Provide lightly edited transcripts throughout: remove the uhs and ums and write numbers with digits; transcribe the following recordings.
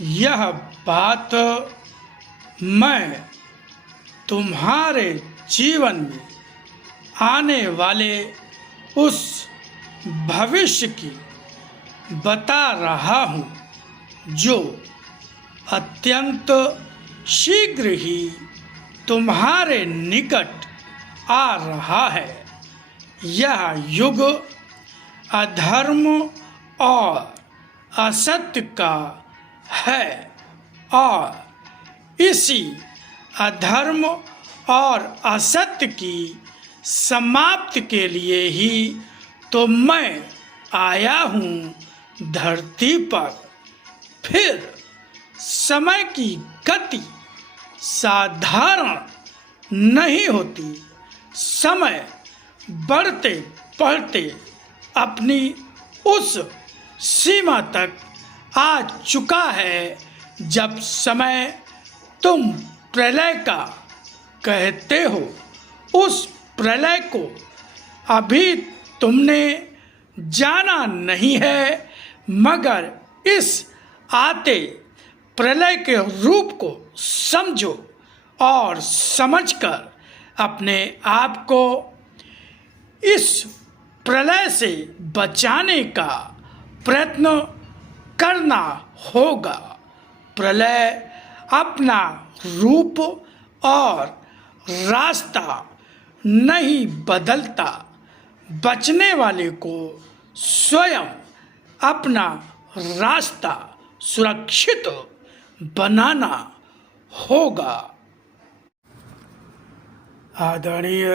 यह बात मैं तुम्हारे जीवन में आने वाले उस भविष्य की बता रहा हूँ जो अत्यंत शीघ्र ही तुम्हारे निकट आ रहा है। यह युग अधर्म और असत्य का है और इसी अधर्म और असत्य की समाप्ति के लिए ही तो मैं आया हूँ धरती पर। फिर समय की गति साधारण नहीं होती। समय बढ़ते बढ़ते अपनी उस सीमा तक आ चुका है जब समय तुम प्रलय का कहते हो। उस प्रलय को अभी तुमने जाना नहीं है, मगर इस आते प्रलय के रूप को समझो और समझकर अपने आप को इस प्रलय से बचाने का प्रयत्न करना होगा। प्रलय अपना रूप और रास्ता नहीं बदलता। बचने वाले को स्वयं अपना रास्ता सुरक्षित बनाना होगा। आदरणीय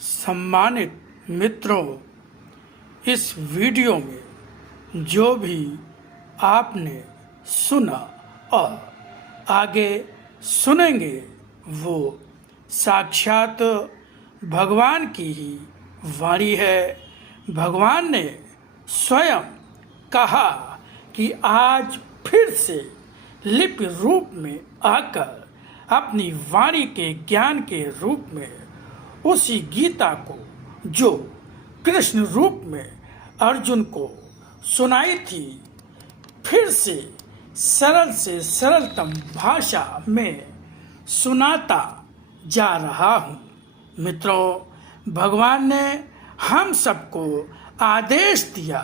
सम्मानित मित्रों, इस वीडियो में जो भी आपने सुना और आगे सुनेंगे वो साक्षात भगवान की ही वाणी है। भगवान ने स्वयं कहा कि आज फिर से लिपि रूप में आकर अपनी वाणी के ज्ञान के रूप में उसी गीता को जो कृष्ण रूप में अर्जुन को सुनाई थी, फिर से सरलतम भाषा में सुनाता जा रहा हूँ। मित्रों, भगवान ने हम सबको आदेश दिया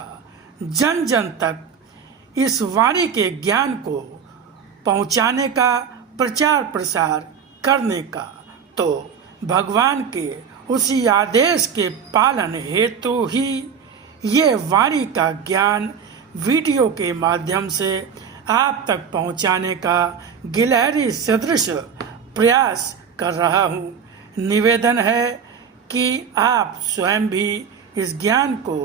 जन जन तक इस वाणी के ज्ञान को पहुँचाने का, प्रचार प्रसार करने का। तो भगवान के उसी आदेश के पालन हेतु ही ये वाणी का ज्ञान वीडियो के माध्यम से आप तक पहुंचाने का गिलहरी सदृश प्रयास कर रहा हूं। निवेदन है कि आप स्वयं भी इस ज्ञान को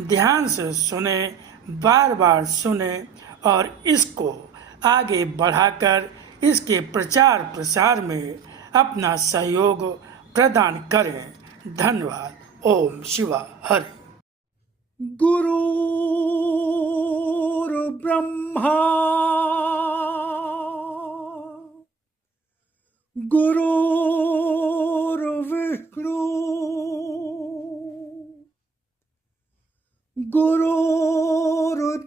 ध्यान से सुने, बार बार सुने और इसको आगे बढ़ाकर इसके प्रचार प्रसार में अपना सहयोग प्रदान करें। धन्यवाद। ओम शिवा हरि। गुरुर्ब्रह्मा गुरुर्विष्णु गुरुर्देवो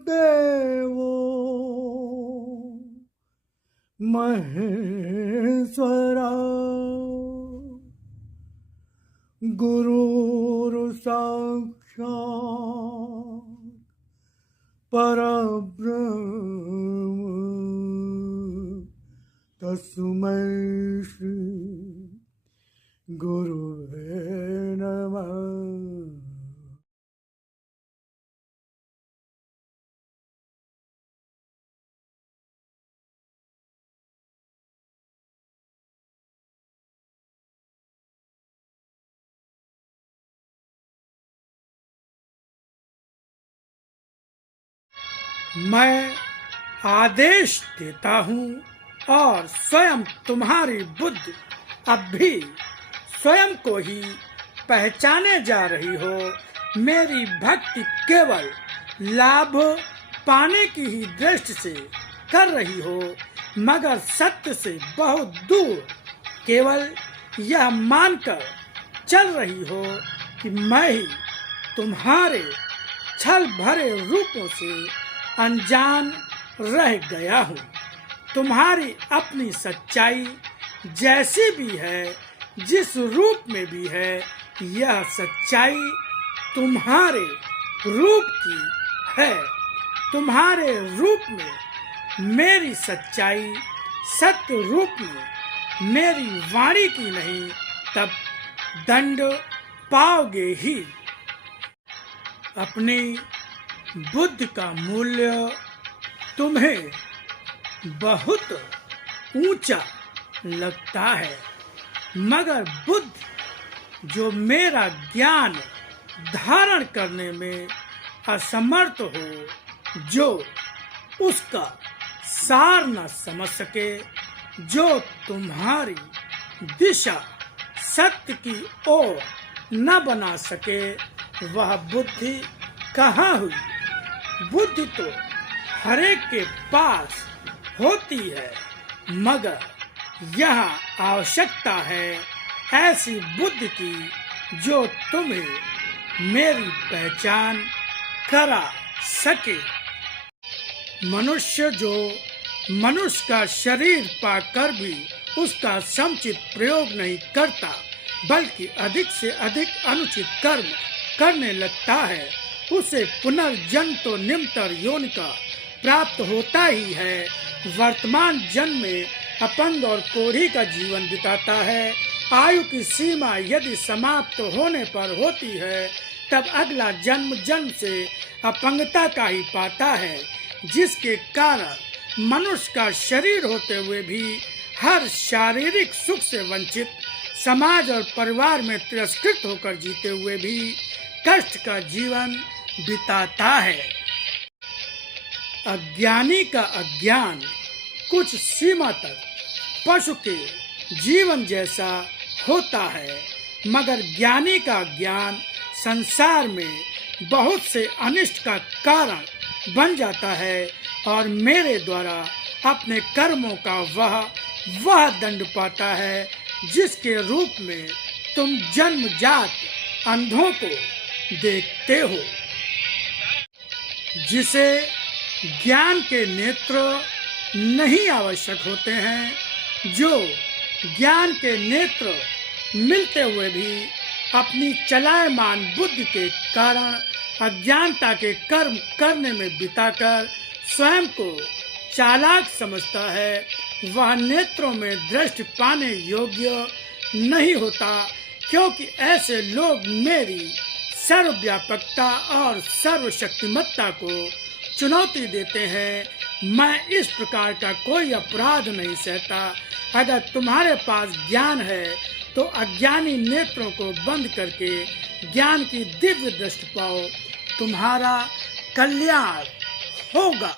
महेश्वरा गुरुर्साक्षात् परब्रह्म तस्मै श्री गुरुवे नमः। मैं आदेश देता हूँ और स्वयं तुम्हारी बुद्धि अब भी स्वयं को ही पहचाने जा रही हो। मेरी भक्ति केवल लाभ पाने की ही दृष्टि से कर रही हो, मगर सत्य से बहुत दूर केवल यह मानकर चल रही हो कि मैं ही तुम्हारे छल भरे रूपों से अनजान रह गया हूँ। तुम्हारी अपनी सच्चाई जैसी भी है, जिस रूप में भी है, यह सच्चाई तुम्हारे रूप की है। तुम्हारे रूप में मेरी सच्चाई सत्य रूप में मेरी वाणी की नहीं, तब दंड पाओगे ही। अपनी बुद्धि का मूल्य तुम्हें बहुत ऊंचा लगता है, मगर बुद्धि जो मेरा ज्ञान धारण करने में असमर्थ हो, जो उसका सार न समझ सके, जो तुम्हारी दिशा सत्य की ओर न बना सके, वह बुद्धि कहाँ हुई। बुद्धि तो हरेक के पास होती है, मगर यहाँ आवश्यकता है ऐसी बुद्धि की जो तुम्हें मेरी पहचान करा सके। मनुष्य जो मनुष्य का शरीर पाकर भी उसका समुचित प्रयोग नहीं करता, बल्कि अधिक से अधिक अनुचित कर्म करने लगता है, उसे पुनर्जन्म तो निम्नतर योनि का प्राप्त होता ही है। वर्तमान जन्म में अपंग और कोढ़ी का जीवन बिताता है। आयु की सीमा यदि समाप्त होने पर होती है, तब अगला जन्म से अपंगता का ही पाता है, जिसके कारण मनुष्य का शरीर होते हुए भी हर शारीरिक सुख से वंचित, समाज और परिवार में तिरस्कृत होकर जीते हुए भी कष्ट का जीवन बिताता है। अज्ञानी का अज्ञान कुछ सीमा तक पशु के जीवन जैसा होता है, मगर ज्ञानी का ज्ञान संसार में बहुत से अनिष्ट का कारण बन जाता है और मेरे द्वारा अपने कर्मों का वह दंड पाता है, जिसके रूप में तुम जन्मजात अंधों को देखते हो। जिसे ज्ञान के नेत्र नहीं आवश्यक होते हैं, जो ज्ञान के नेत्र मिलते हुए भी अपनी चलायमान बुद्धि के कारण अज्ञानता के कर्म करने में बिताकर स्वयं को चालाक समझता है, वह नेत्रों में दृष्टि पाने योग्य नहीं होता, क्योंकि ऐसे लोग मेरी सर्वव्यापकता और सर्वशक्तिमत्ता को चुनौती देते हैं। मैं इस प्रकार का कोई अपराध नहीं सहता। अगर तुम्हारे पास ज्ञान है तो अज्ञानी नेत्रों को बंद करके ज्ञान की दिव्य दृष्टि पाओ, तुम्हारा कल्याण होगा।